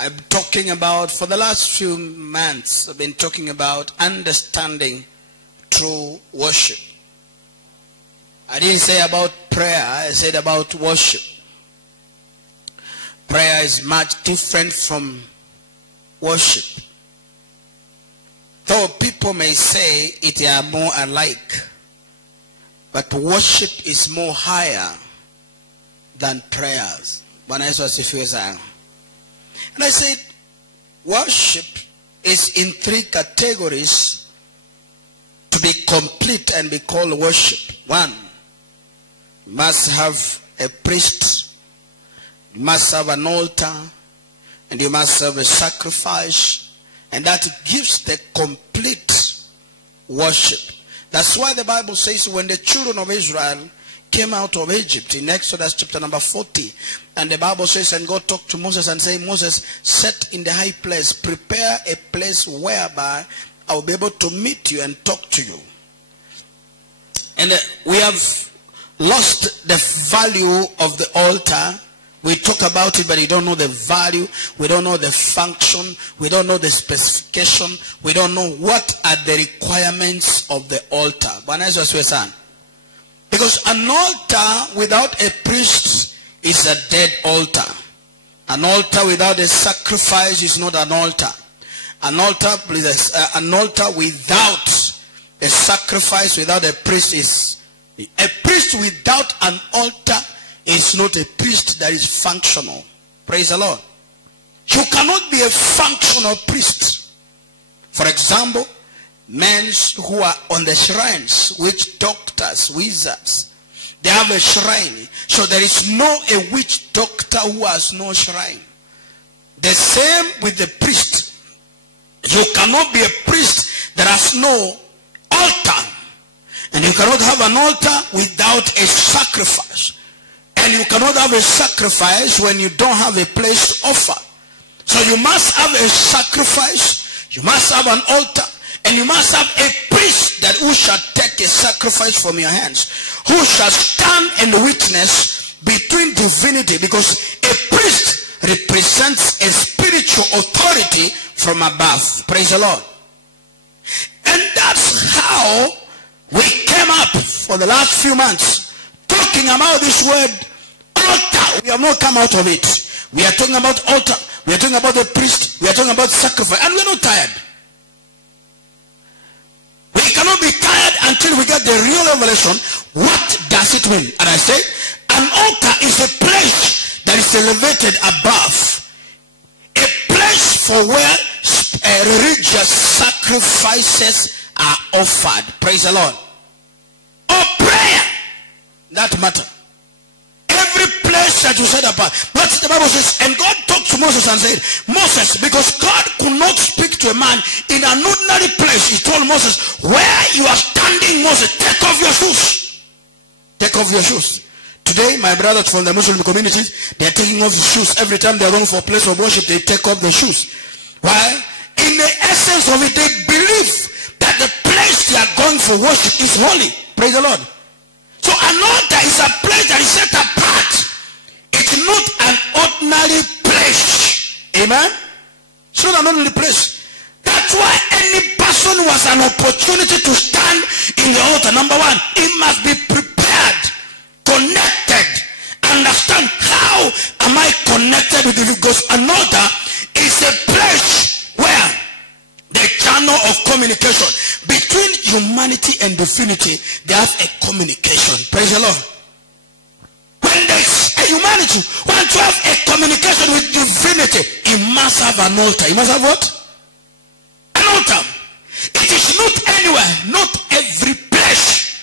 I'm talking about, for the last few months, I've been talking about understanding true worship. I didn't say about prayer, I said about worship. Prayer is much different from worship. Though people may say it are more alike, but worship is more higher than prayers. And I said, worship is in three categories to be complete and be called worship. One, you must have a priest, you must have an altar, and you must have a sacrifice, and that gives the complete worship. That's why the Bible says when the children of Israel came out of Egypt in Exodus chapter number 40, and the Bible says, and God talked to Moses and said, Moses, set in the high place, prepare a place whereby I will be able to meet you and talk to you. And we have lost the value of the altar. We talk about it, but we don't know the value. We don't know the function. We don't know the specification. We don't know what are the requirements of the altar. Because an altar without a priest is a dead altar. An altar without a sacrifice is not an altar. An altar without a sacrifice, without a priest is a priest without an altar is not a priest that is functional. Praise the Lord. You cannot be a functional priest. For example, men who are on the shrines, witch doctors, wizards, they have a shrine. So there is no a witch doctor who has no shrine. The same with the priest. You cannot be a priest that has no altar. And you cannot have an altar without a sacrifice. And you cannot have a sacrifice when you don't have a place to offer. So you must have a sacrifice. You must have an altar. And you must have a priest that who shall take a sacrifice from your hands, who shall stand and witness between divinity, because a priest represents a spiritual authority from above. Praise the Lord. And that's how we came up for the last few months talking about this word altar. We have not come out of it. We are talking about altar. We are talking about the priest. We are talking about sacrifice. And we are not tired. We cannot be tired until we get the real revelation. What does it mean? And I say, an altar is a place that is elevated above. A place for where religious sacrifices are offered. Praise the Lord. Or prayer. That matter. Every place that you set apart. But the Bible says, and God talked to Moses and said, Moses, because God could not speak to a man in an ordinary place, he told Moses, where you are standing, Moses, take off your shoes. Take off your shoes. Today, my brothers from the Muslim communities, they are taking off shoes. Every time they are going for a place of worship, they take off the shoes. Why? In the essence of it, they believe that the place they are going for worship is holy. Praise the Lord. So an altar is a place that is set apart. It's not an ordinary place. Amen? It's not an ordinary place. That's why any person who has an opportunity to stand in the altar, number one, he must be prepared, connected. Understand, how am I connected with you? Because an altar is a place where the channel of communication between humanity and divinity, they have a communication. Praise the Lord. When there's a humanity wants to have a communication with divinity, it must have an altar. It must have what? An altar. It is not anywhere, not every place.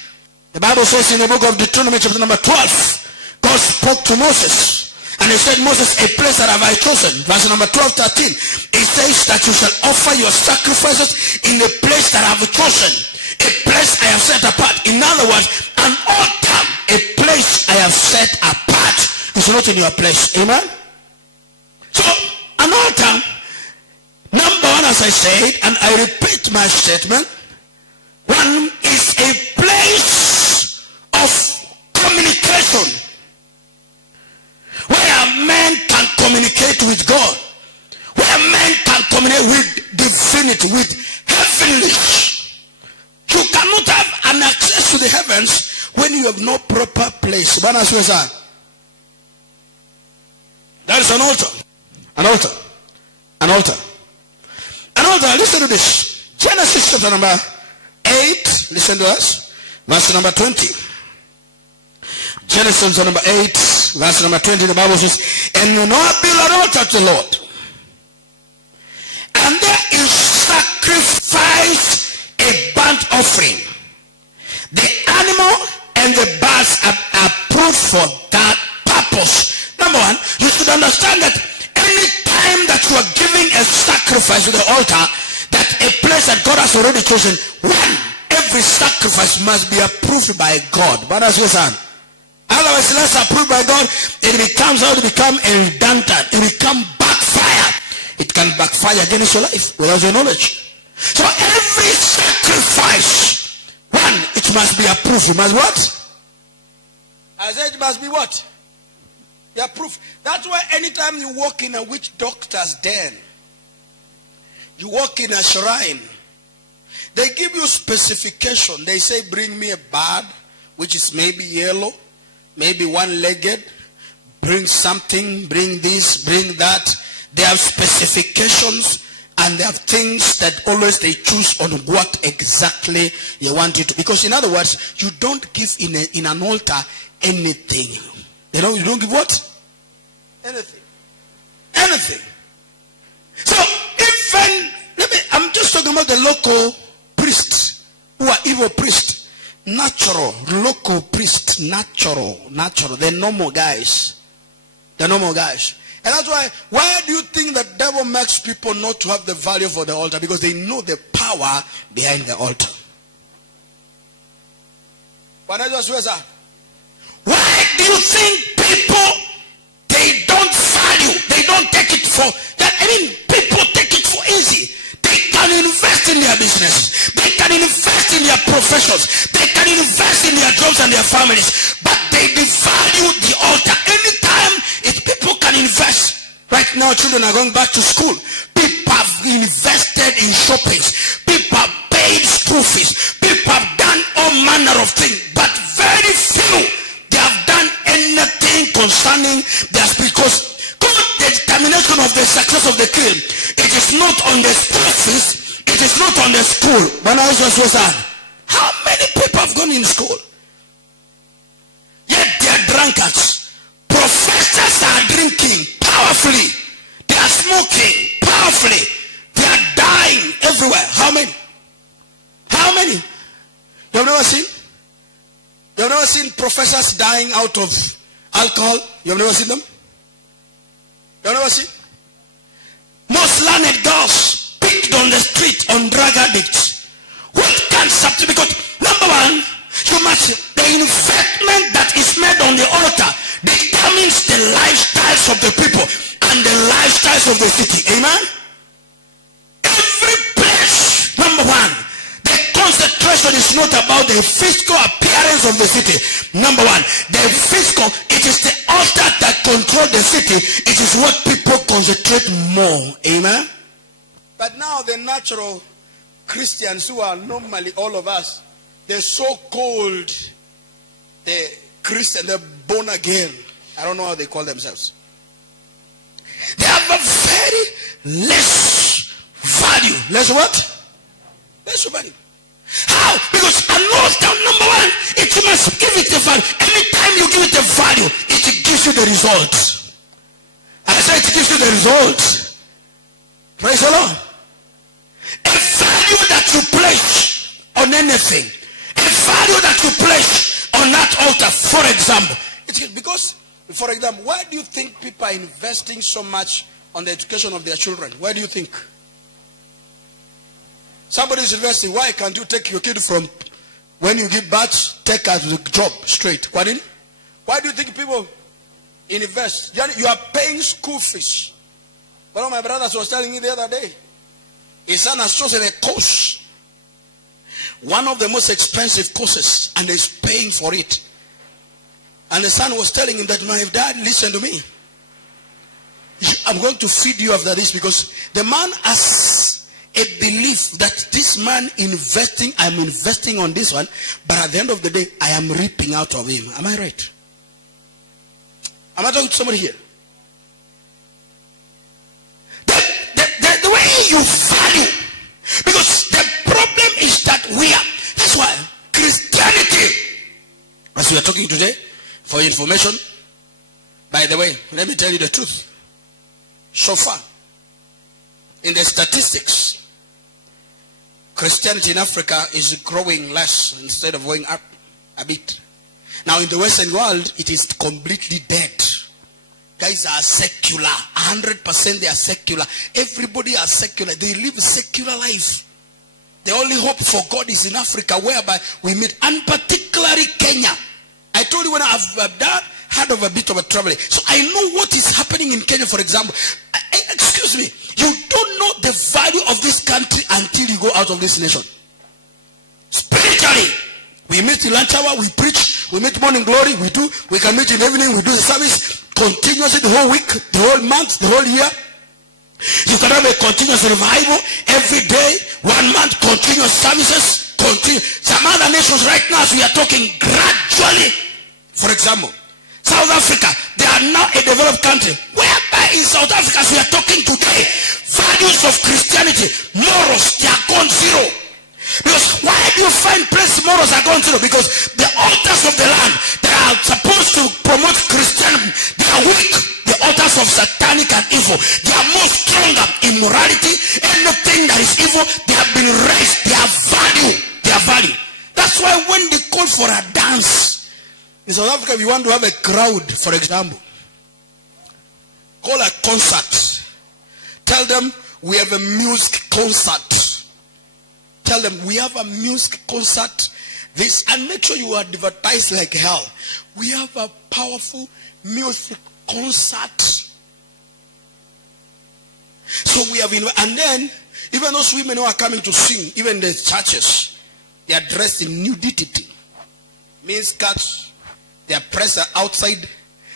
The Bible says in the book of Deuteronomy chapter number 12, God spoke to Moses. And he said, Moses, a place that have I chosen. Verse number 12, 13. It says that you shall offer your sacrifices in the place that I have chosen. A place I have set apart. In other words, an altar, a place I have set apart, is not in your place. Amen? So, an altar, number one, as I said, and I repeat my statement, one is a place of communication, where men can communicate with God, filling it with heavenly. You cannot have an access to the heavens when you have no proper place. That is an altar. An altar. An altar. An altar. Listen to this. Genesis chapter number 8. Listen to us. Verse number 20. Genesis number 8. Verse number 20. The Bible says, and Noah built an altar to the Lord. And there is sacrifice a burnt offering. The animal and the birds are approved for that purpose. Number one, you should understand that any time that you are giving a sacrifice to the altar, that a place that God has already chosen, one, every sacrifice must be approved by God. But as you say, otherwise, unless approved by God, it becomes redundant. It becomes backfire. It can backfire against your life without your knowledge. So every sacrifice, one, it must be approved. It must what? I said it must be what? Be approved. That's why anytime you walk in a witch doctor's den, you walk in a shrine, they give you specification. They say, bring me a bird, which is maybe yellow, maybe one-legged. Bring something, bring this, bring that. They have specifications. And they have things that always they choose on what exactly you want it to. Because in other words, you don't give in an altar anything. You don't give what? Anything. Anything. So even, I'm just talking about the local priests who are evil priests. Natural, local priests, natural. They're normal guys. They're normal guys. And that's why do you think the devil makes people not to have the value for the altar? Because they know the power behind the altar. Why do you think people, they don't value, they don't take it for, people take it for easy. They can invest in their businesses. They can invest in their professions. They can invest in their jobs and their families. But they devalue the altar. Anytime people can invest. Right now, children are going back to school. People have invested in shoppings. People have paid school fees. People have done all manner of things. But very few, they have done anything concerning this, because the determination of the success of the kid, it is not on the school fees, it is not on the school. How many people have gone in school? Yet they are drunkards. Professors are drinking powerfully. They are smoking powerfully. They are dying everywhere. How many? How many? You have never seen? You have never seen professors dying out of alcohol? You have never seen them? You have never seen? Most learned girls picked on the street on drug addicts. What can substitute? Because number one, you must, the investment that is made on the altar determines the lifestyles of the people and the lifestyles of the city. Amen? Every place, number one, the concentration is not about the physical appearance of the city. Number one, the physical, it is the altar that controls the city. It is what people concentrate more. Amen? But now the natural Christians, who are normally all of us, the so-called the Christian, the born again, I don't know how they call themselves, they have a very less value. Less what? Less value. How? Because an altar, number one, it must give it a value. Anytime you give it a value, it gives you the result. I said it gives you the result. Praise the Lord. A value that you place on anything, a value that you place on that altar, for example, it's because, for example, why do you think people are investing so much on the education of their children? Why do you think? Somebody is investing. Why can't you take your kid from when you give birth, take her to the job straight? Why do you think people invest? You are paying school fees. One of my brothers was telling me the other day, his son has chosen a course, one of the most expensive courses, and is paying for it. And the son was telling him that, my dad, listen to me. I'm going to feed you after this, because the man has a belief that this man investing, I'm investing on this one, but at the end of the day, I am reaping out of him. Am I right? Am I talking to somebody here? The way you value, because the problem is that we are, that's why Christianity, as we are talking today, for information, by the way, let me tell you the truth. So far, in the statistics, Christianity in Africa is growing less instead of going up a bit. Now in the Western world, it is completely dead. Guys are secular. 100% they are secular. Everybody are secular. They live a secular life. The only hope for God is in Africa, whereby we meet, and particularly Kenya. I told you when I've had of a bit of a traveling. So I know what is happening in Kenya, for example. Excuse me. You don't know the value of this country until you go out of this nation. Spiritually, we meet in lunch hour, we preach, we meet morning glory, we can meet in the evening, we do the service continuously the whole week, the whole month, the whole year. You can have a continuous revival every day, 1 month, continuous services, Some other nations right now, as we are talking, gradually, for example, South Africa, they are now a developed country, whereby in South Africa, as we are talking today, values of Christianity, morals, they are gone zero. Because why do you find places morals are gone zero? Because the altars of the land that are supposed to promote Christianity, they are weak. The altars of satanic and evil, they are more stronger. Immorality, anything that is evil, they have been raised. They have value. They have value. That's why when they call for a dance in South Africa, if you want to have a crowd, for example, call a concert. Tell them we have a music concert. Tell them we have a music concert. This, and make sure you advertise like hell. We have a powerful music concert. So we have, and then even those women who are coming to sing, even the churches, they are dressed in nudity, mini skirts. They are pressed outside.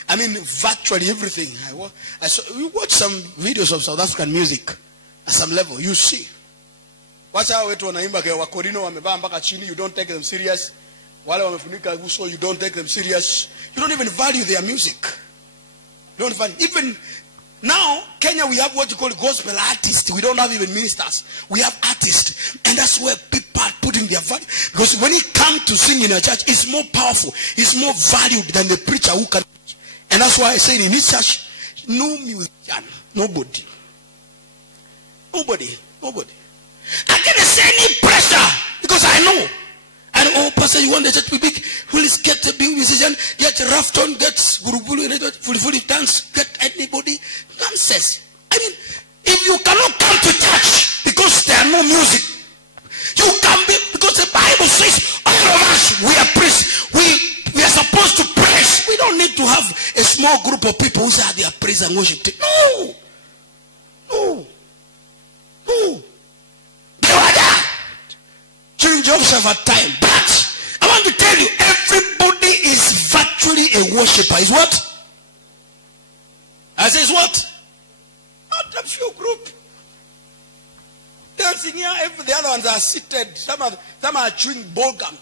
I mean, virtually everything. You watch some videos of South African music at some level, you see. Watch out wetu wanaimba kwa wakorino wamevaa mpaka chini, you don't take them serious. Wale wamefunika uso, you don't take them serious. You don't even value their music. You don't value. Even now, Kenya, we have what you call gospel artists. We don't have even ministers. We have artists. And that's where people are putting their value. Because when it comes to sing in a church, it's more powerful. It's more valued than the preacher who can. And that's why I say in this church, no musician, nobody. Nobody. Nobody. I get any pressure because I know. And oh, pastor, you want the church to be big? Please get a big musician, get rough tone, get burubulu, fully dance, get anybody. Nonsense. I mean, if you cannot come to church because there are no music, you can be, because the Bible says all of us, we are priests. We are supposed to praise. We don't need to have a small group of people who say they are praise and worship. No. No. No. During jobs of a time. But I want to tell you, everybody is virtually a worshipper. Is what? I says what? Not a few group. Dancing here, the other ones are seated. Some are chewing ball gum.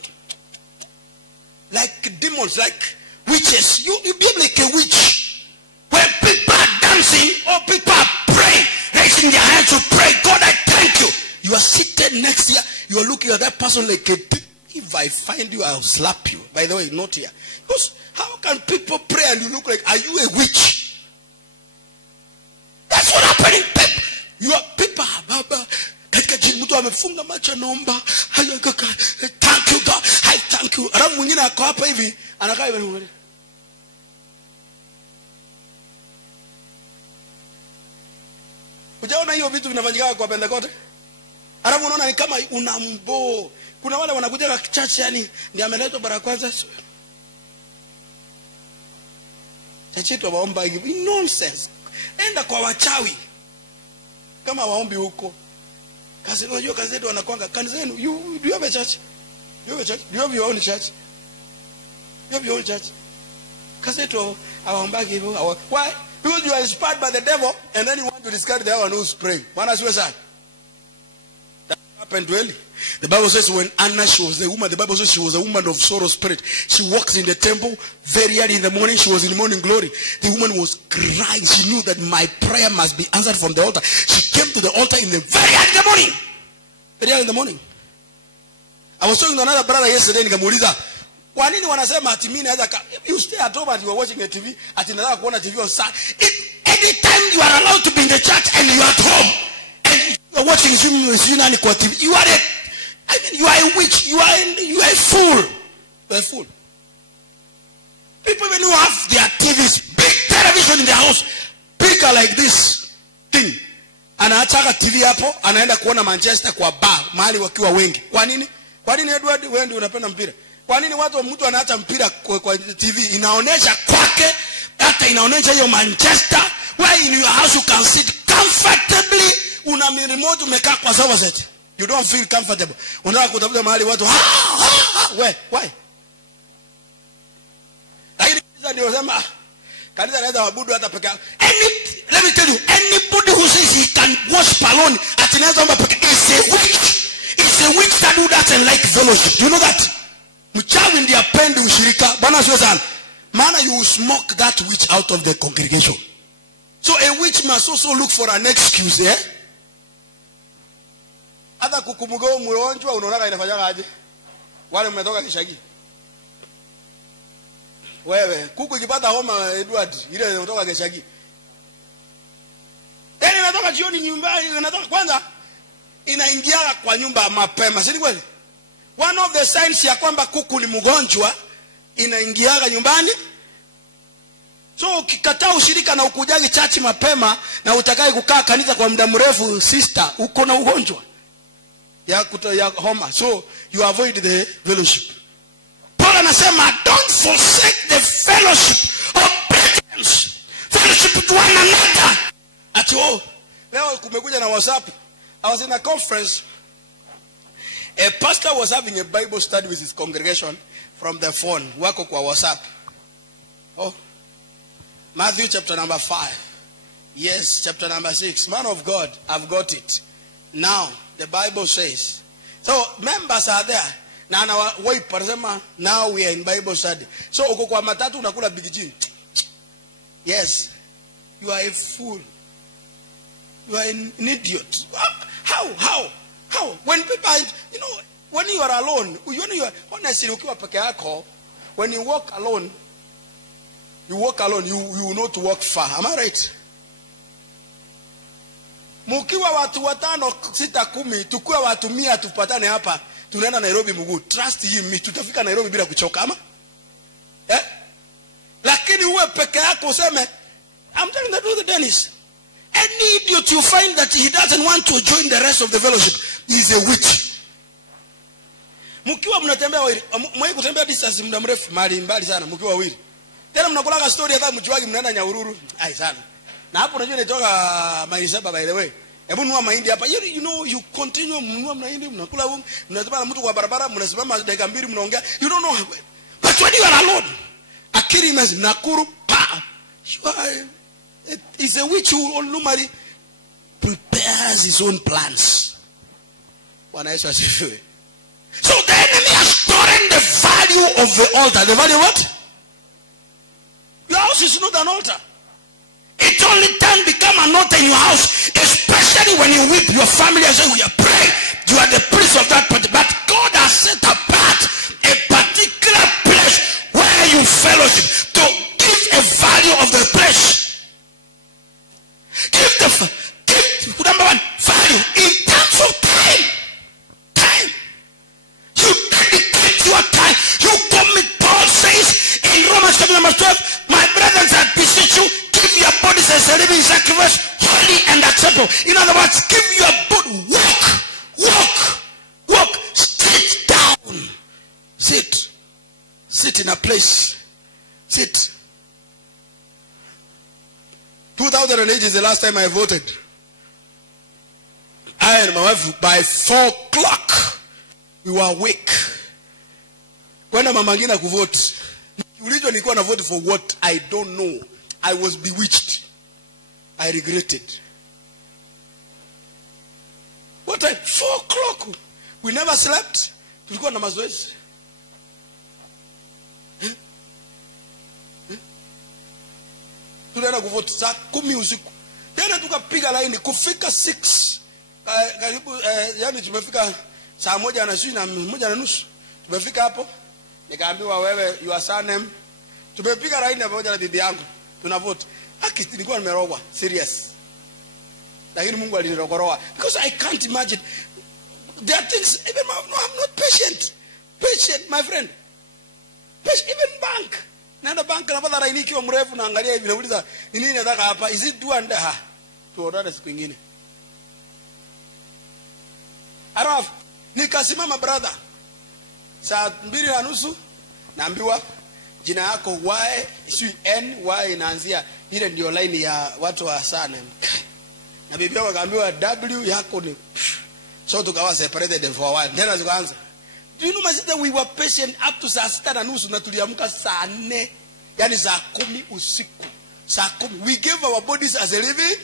Like demons, like witches. You be like a witch. When people are dancing or people are praying, raising their hands to pray, God, I thank you. You are seated next year. You are looking at that person like a, if I find you, I'll slap you. By the way, not here. Because how can people pray and you look like, are you a witch? That's what happening. You are people. Thank you, God. I thank you. Around when you are caught baby, and I can't even. Ujaona hiyo vitu vinafanyika kwa Pentecost? Alafu unaona ni kama unambo. Kuna wale wanakuja kwa church yani ndiye ameletwa bara kwanza. Chachi tu waomba hivi nonsense. Enda kwa wachawi. Kama waombi huko. Kazi unajua kazi yetu wanakwanga kanisa yenu. Do you have a church? Do you have a church? Do you have your own church? You have your own church. Kazi yetu awaomba hivi. Why? Because you are inspired by the devil and then you want to discard the one who's praying. Bwana asiwe sana. happened really. The Bible says when Anna, she was the woman, the Bible says she was a woman of sorrow spirit. She walks in the temple very early in the morning. She was in the morning glory. The woman was crying. She knew that my prayer must be answered from the altar. She came to the altar in the very early in the morning. Very early in the morning. I was talking to another brother yesterday. Nikamuuliza, kwa nini wanasema ati mimi naweza you stay at home and you are watching a TV ati nataka kuona TV on Sunday. Anytime you are allowed to be in the church and you are at home and you are watching TV, you are you are a witch. You are a fool. You are a fool. People when you have their TVs, big television in their house, bigger like this thing, anataka TV hapo, anaenda kuona Manchester kwa bar, mahali wakiwa wengi. Kwa nini? Kwa nini Edward wewe ndio unapenda mpira? Kwa nini mtu anaacha mpira kwa TV? Inaonesha kwake, hata inaonesha hiyo Manchester, where in your house you can sit comfortably, una remote umekaa kwa sofa set. You don't feel comfortable. Unataka kutafuta mahali watu why? Lakini ndio sema kanisa anaweza wabudu hata peke yake. Let me tell you, anybody who says he can worship alone atinaweza omba peke is a witch. It's a witch that do that and like fellowship. Do you know that? Mchawi ndiye apende ushirika. Bwana sio sana. Maana you will smoke that witch out of the congregation. So a witch must also look for an excuse, eh? Hata kukumugao mgonjwa unaona inafanya aje? Wale mmetoka Kishagi. Wewe, kuku ikipata homa Edward, ile inatoka Kishagi. Yaani inatoka jioni nyumbani, inatoka kwanza inaingia kwa nyumba mapema, si kweli? One of the signs ya kwamba kuku ni mgonjwa inaingia nyumbani. So ukikataa ushirika na ukujagi church mapema na utakaye kukaa kanisa kwa muda mrefu, sister, uko na ugonjwa ya homa. So you avoid the fellowship. Paul anasema don't forsake the fellowship of brethren. Fellowship with one another. Leo kumekuja na WhatsApp. I was in a conference. A pastor was having a Bible study with his congregation from the phone. Wako kwa WhatsApp. Matthew chapter number 5. Yes, chapter number 6. Man of God, I've got it. Now, the Bible says. So, members are there. Now we are in Bible study. So, uko kwa matatu unakula bigiji. Yes. You are a fool. You are an idiot. How? When people, when you are alone, honestly, ukiwa peke yako, when you walk alone, you will not walk far. Am I right? Mukiwa watu 5, 6, 10, tukua watu 100 tupatane hapa, tunaenda Nairobi mguu. Trust him, tutafika Nairobi bila kuchoka ama? Lakini uwe peke yako useme, I'm telling the truth, Dennis. Any idiot you find that he doesn't want to join the rest of the fellowship is a witch. Mukiwa mnatembea wawili, mwe kutembea distance muda mrefu, mahali mbali sana mkiwa wawili. Tena mnakulaga story hata mchuwagi mnaenda Nyahururu. Ai sana. Na hapo unajua inatoka Maisaba by the way. Hebu nunua mahindi hapa. You continue mnunua mahindi, mnakula unga, mnasimama na mtu kwa barabara, mnasimama dakika 2 mnaongea. You don't know. But when you are alone, akiri imezi Nakuru pa. It's a witch who normally prepares his own plans. Bwana Yesu asifiwe. So the enemy has stolen the value of the altar. The value what? Your house is not an altar. It only can become an altar in your house, especially when you weep your family and say, we are praying. You are the priest of that party. But God has set apart a particular place where you fellowship to give a value of the place. Give number 1 value in terms of time. Time. You dedicate your time. You commit. Paul says in Romans chapter number 12, my brethren, I beseech you, give your bodies as a living sacrifice, holy and acceptable. In other words, give your body, walk, sit down, sit in a place, sit. 2008 is the last time I voted. I and my wife, by 4 o'clock, we were awake. When Mama Ngina could vote, ulizo nilikuwa na vote for what I don't know. I was bewitched. I regretted. What time? 4 o'clock. We never slept. Tulikuwa na mazoezi. Tunaenda kuvote saa 10 usiku. Tena tukapiga laini kufika 6. Karibu yani tumefika saa 1:30. Tumefika hapo. Nikaambiwa wewe your surname. Tumepiga laini pamoja na bibi yangu. Tunavote. Nilikuwa nimerogwa serious. Lakini Mungu alinirogoroa because I can't imagine. There are things even I'm not patient. Patient my friend. Patient even bank. Naenda bank na pata laini ikiwa mrefu naangalia hivi nauliza ni nini nataka hapa? Is it 2 tuonane siku nyingine. Alafu nikasimama brother. Saa 2:30 naambiwa jina yako Y inaanzia ile ndio line ya watu wa sana. Na bibi yangu akaambiwa W yako ni. So tukawa separated for a while. Then tukaanza. Do you know my sister, we were patient up to saa 6:30 na tuliamka saa 4. Yani saa 10 usiku. Saa 10. We gave our bodies as a living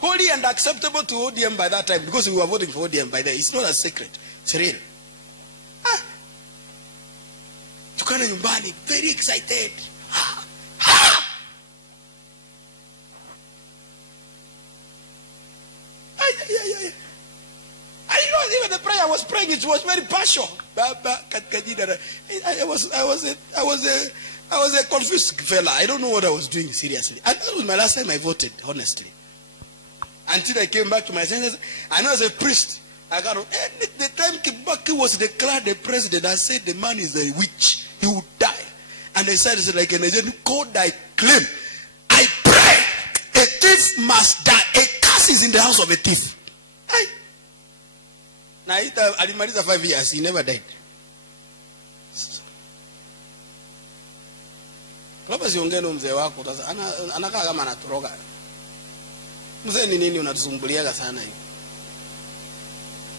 holy and acceptable to ODM by that time because we were voting for ODM by then. It's not a secret. It's real. Tukana nyumbani very excited. Even the prayer I was praying, it was very passionate. I was a confused fella. I don't know what I was doing seriously. And that was my last time I voted, honestly. Until I came back to my senses. I know as a priest, I got the time Kibaki was declared the president, I said the man is a witch. He would die. And they said it's like an agent, called I claim. I pray a thief must die. A curse is in the house of a thief. Naita alimaliza 5 years, he never died. Klaba siongee na mzee wako sasa anakaa kama anatoroka. Mzee ni nini unatusumbuliaga sana hivi?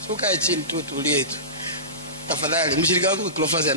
Suka chini tu tulie tu. Tafadhali mshirika wako Clophas